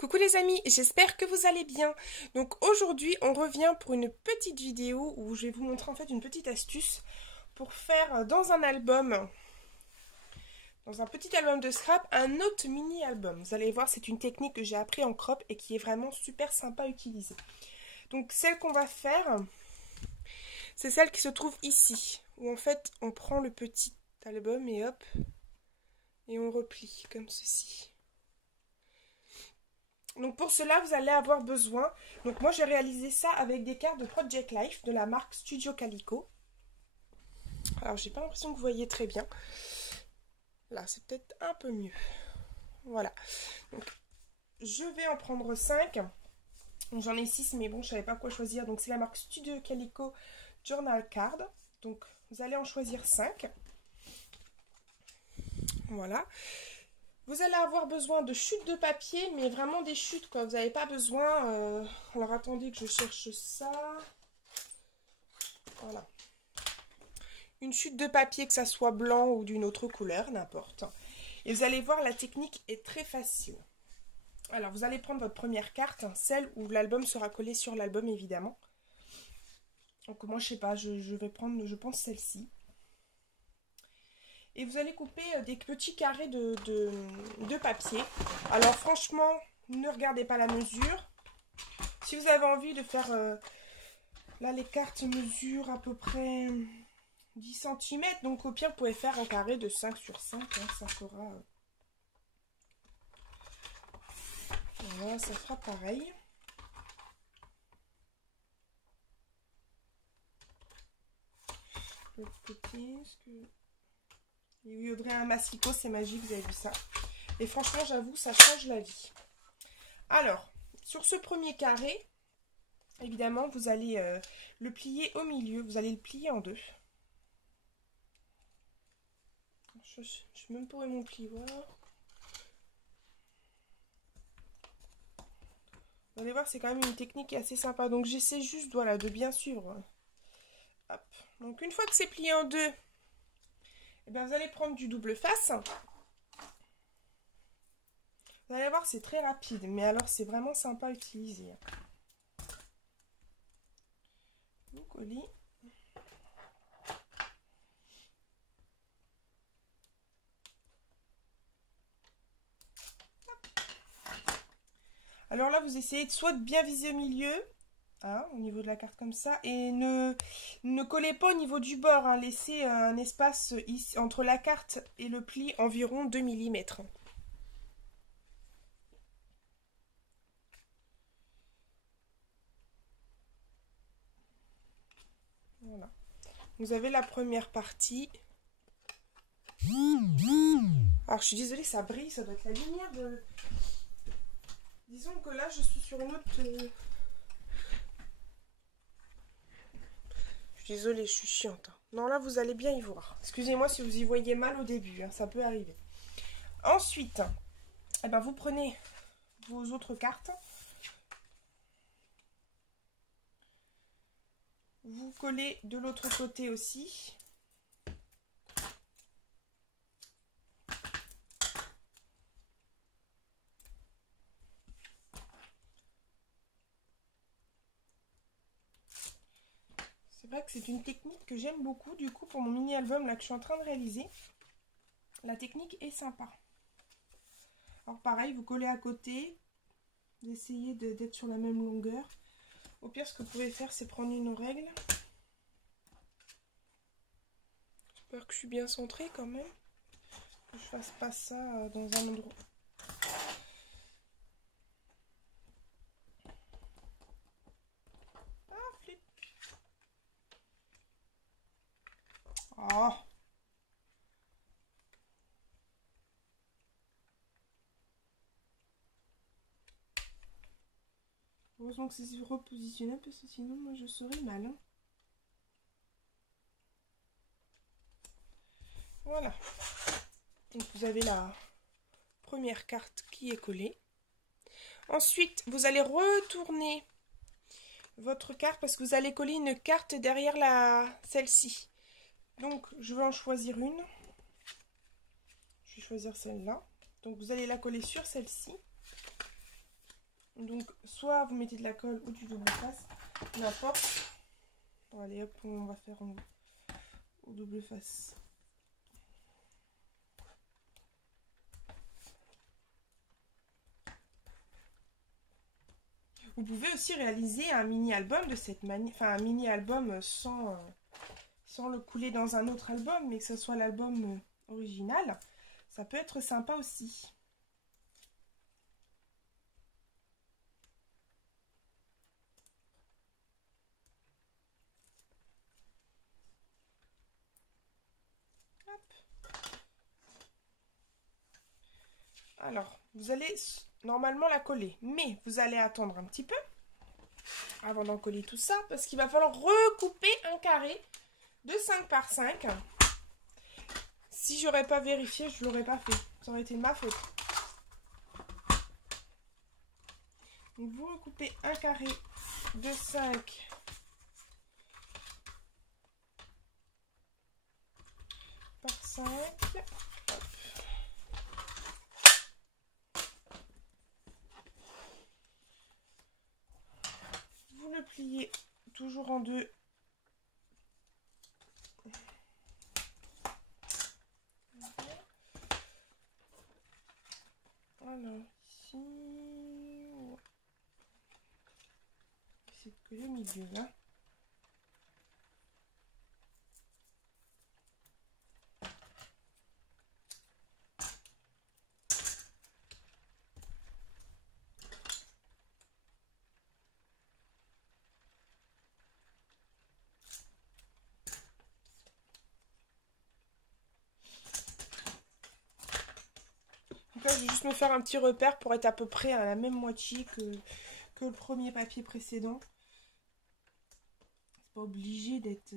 Coucou les amis, j'espère que vous allez bien. Donc aujourd'hui on revient pour une petite vidéo où je vais vous montrer en fait une petite astuce pour faire dans un album, dans un petit album de scrap, un autre mini album. Vous allez voir, c'est une technique que j'ai appris en crop et qui est vraiment super sympa à utiliser. Donc celle qu'on va faire, c'est celle qui se trouve ici, où en fait on prend le petit album et hop, et on replie comme ceci. Donc pour cela, vous allez avoir besoin, donc moi j'ai réalisé ça avec des cartes de Project Life de la marque Studio Calico. Alors j'ai pas l'impression que vous voyez très bien. Là, c'est peut-être un peu mieux. Voilà. Donc je vais en prendre 5. J'en ai 6, mais bon, je savais pas quoi choisir. Donc c'est la marque Studio Calico Journal Card. Donc vous allez en choisir 5. Voilà. Vous allez avoir besoin de chutes de papier, mais vraiment des chutes, quoi. Vous n'avez pas besoin... Alors, attendez que je cherche ça. Voilà. Une chute de papier, que ça soit blanc ou d'une autre couleur, n'importe. Et vous allez voir, la technique est très facile. Alors, vous allez prendre votre première carte, celle où l'album sera collé sur l'album, évidemment. Donc, moi, je sais pas, je vais prendre, je pense, celle-ci. Et vous allez couper des petits carrés de papier. Alors franchement, ne regardez pas la mesure. Si vous avez envie de faire... là, les cartes mesurent à peu près 10 cm. Donc au pire, vous pouvez faire un carré de 5 sur 5. Hein, ça fera... voilà, ça fera pareil. L'autre côté, est-ce que... Et oui, Audrey, un massicot, c'est magique, vous avez vu ça. Et franchement, j'avoue, ça change la vie. Alors, sur ce premier carré, évidemment, vous allez le plier au milieu. Vous allez le plier en deux. Je suis même pour mon plioir. Vous allez voir, c'est quand même une technique assez sympa. Donc, j'essaie juste, voilà, de bien suivre. Hop. Donc, une fois que c'est plié en deux, eh bien, vous allez prendre du double face. Vous allez voir, c'est très rapide, mais alors c'est vraiment sympa à utiliser. Vous collez. Alors là, vous essayez soit de bien viser au milieu, hein, au niveau de la carte comme ça, et ne collez pas au niveau du bord, hein, laissez un espace ici, entre la carte et le pli environ 2 mm. Voilà. Vous avez la première partie. Alors je suis désolée, ça brille, ça doit être la lumière de... Disons que là, je suis sur une autre... Je suis désolée, je suis chiante. Hein. Non, là, vous allez bien y voir. Excusez-moi si vous y voyez mal au début, hein, ça peut arriver. Ensuite, eh ben, vous prenez vos autres cartes. Vous collez de l'autre côté aussi. C'est vrai que c'est une technique que j'aime beaucoup. Du coup, pour mon mini-album là que je suis en train de réaliser, la technique est sympa. Alors pareil, vous collez à côté. Vous essayez d'être sur la même longueur. Au pire, ce que vous pouvez faire, c'est prendre une règle. J'espère que je suis bien centrée quand même. Que je fasse pas ça dans un endroit. Ah, flip. Oh. Heureusement que c'est repositionné parce que sinon, moi, je serais mal. Hein. Voilà. Donc, vous avez la première carte qui est collée. Ensuite, vous allez retourner votre carte parce que vous allez coller une carte derrière celle-ci. Donc, je vais en choisir une. Je vais choisir celle-là. Donc, vous allez la coller sur celle-ci. Donc soit vous mettez de la colle ou du double face, n'importe. Bon, allez hop, on va faire en double face. Vous pouvez aussi réaliser un mini-album de cette manière, enfin un mini-album sans le couler dans un autre album, mais que ce soit l'album original. Ça peut être sympa aussi. Hop. Alors, vous allez normalement la coller, mais vous allez attendre un petit peu avant d'en coller tout ça, parce qu'il va falloir recouper un carré de 5 par 5. Si j'aurais pas vérifié, je l'aurais pas fait. Ça aurait été de ma faute. Donc vous recoupez un carré de 5 par 5. Hop. Vous le pliez toujours en deux. Alors, ici, c'est que le milieu là. Donc là, je vais juste me faire un petit repère pour être à peu près à la même moitié que le premier papier précédent. C'est pas obligé d'être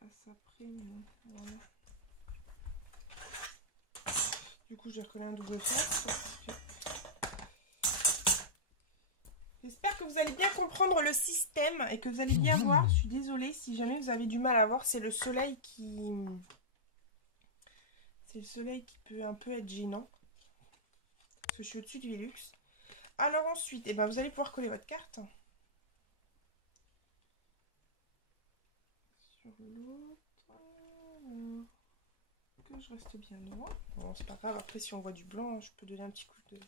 à ça près, mais voilà. Du coup, j'ai recollé un double face. J'espère que vous allez bien comprendre le système et que vous allez bien voir. Je suis désolée si jamais vous avez du mal à voir. C'est le soleil qui... C'est le soleil qui peut un peu être gênant. Parce que je suis au-dessus du Velux. Alors ensuite, eh ben, vous allez pouvoir coller votre carte. Sur l'autre. Que je reste bien droit. Bon, c'est pas grave. Après, si on voit du blanc, je peux donner un petit coup de...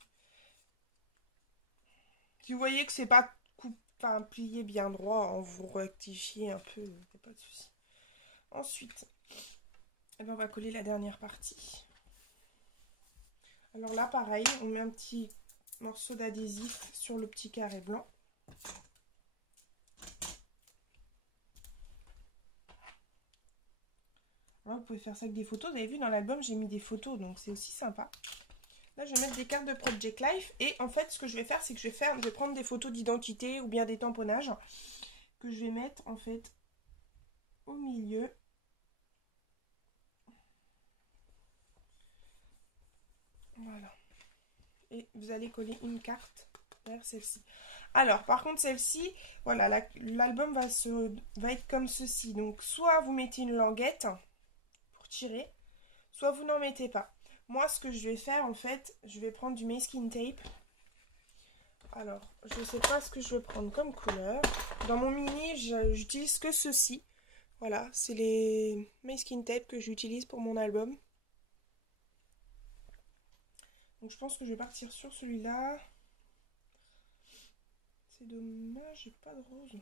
Si vous voyez que c'est pas plié bien droit, on vous rectifiez un peu. Il n'y a pas de souci. Ensuite, eh ben, on va coller la dernière partie. Alors là, pareil, on met un petit morceau d'adhésif sur le petit carré blanc. Là, vous pouvez faire ça avec des photos. Vous avez vu, dans l'album, j'ai mis des photos, donc c'est aussi sympa. Là, je vais mettre des cartes de Project Life. Et en fait, ce que je vais faire, c'est que je vais prendre des photos d'identité ou bien des tamponnages que je vais mettre, en fait, au milieu. Voilà. Et vous allez coller une carte vers celle-ci. Alors, par contre, celle-ci, voilà, l'album va être comme ceci. Donc, soit vous mettez une languette pour tirer, soit vous n'en mettez pas. Moi, ce que je vais faire, en fait, je vais prendre du masking tape. Alors, je ne sais pas ce que je vais prendre comme couleur. Dans mon mini, j'utilise que ceci. Voilà, c'est les masking tape que j'utilise pour mon album. Donc, je pense que je vais partir sur celui-là. C'est dommage, j'ai pas de rose.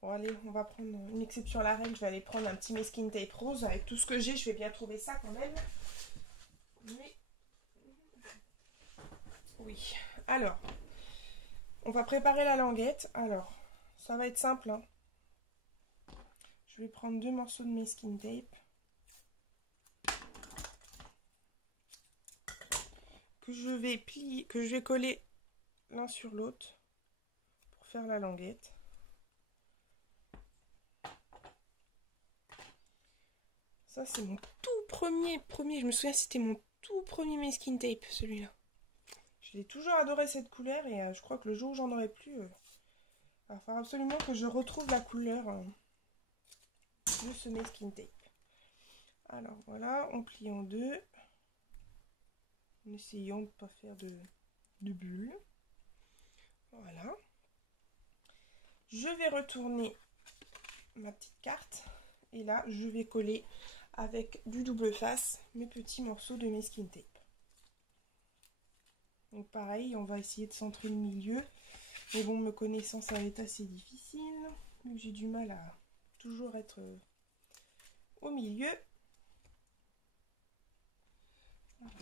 Bon, allez, on va prendre une exception à la règle. Je vais aller prendre un petit masking tape rose. Avec tout ce que j'ai, je vais bien trouver ça quand même. Mais... oui. Alors, on va préparer la languette. Alors, ça va être simple, hein. Je vais prendre 2 morceaux de masking tape. Que je vais plier, que je vais coller l'un sur l'autre pour faire la languette. Ça, c'est mon tout premier, je me souviens, c'était mon tout premier masking tape, celui-là. Je l'ai toujours adoré cette couleur et je crois que le jour où j'en aurai plus, il va falloir absolument que je retrouve la couleur de ce masking tape. Alors voilà, on plie en deux. en essayant de ne pas faire de bulles. Voilà. Je vais retourner ma petite carte et là je vais coller avec du double face mes petits morceaux de masking tape. Donc pareil, on va essayer de centrer le milieu, mais bon, me connaissant, ça va être assez difficile, vu que j'ai du mal à toujours être au milieu. Voilà.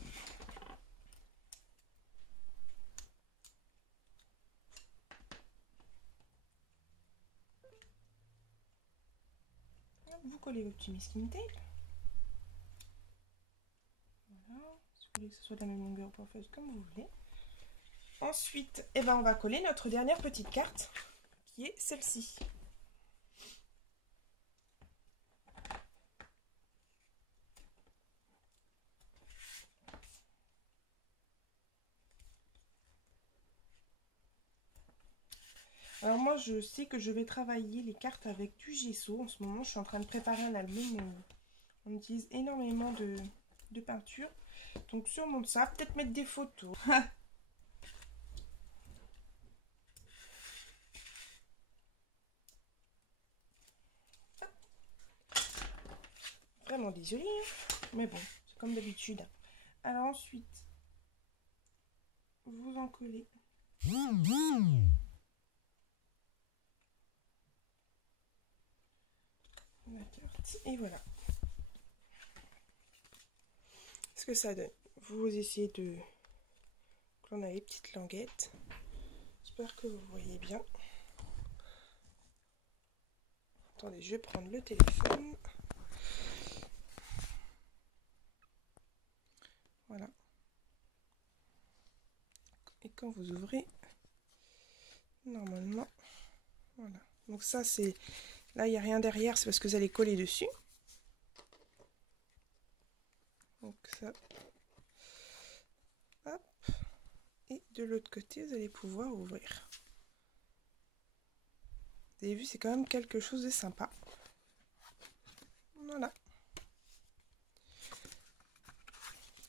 Vous collez vos petits masking tape. Voilà, si vous voulez que ce soit de la même longueur, pour faire comme vous voulez. Ensuite, eh ben, on va coller notre dernière petite carte, qui est celle-ci. Alors moi, je sais que je vais travailler les cartes avec du gesso. En ce moment, je suis en train de préparer un album où on utilise énormément de peinture. Donc sur mon ça, peut-être mettre des photos. Vraiment désolée, hein. Mais bon, c'est comme d'habitude. Alors ensuite, vous en collez. La carte et voilà ce que ça donne. Vous essayez de on a les petites languettes. J'espère que vous voyez bien. Attendez, je vais prendre le téléphone. Voilà. Et quand vous ouvrez, normalement, voilà. Donc ça c'est là, il n'y a rien derrière, c'est parce que vous allez coller dessus. Donc ça, hop, et de l'autre côté, vous allez pouvoir ouvrir. Vous avez vu, c'est quand même quelque chose de sympa. Voilà.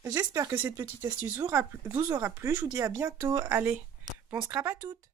J'espère que cette petite astuce vous aura plu. Je vous dis à bientôt. Allez, bon scrap à toutes!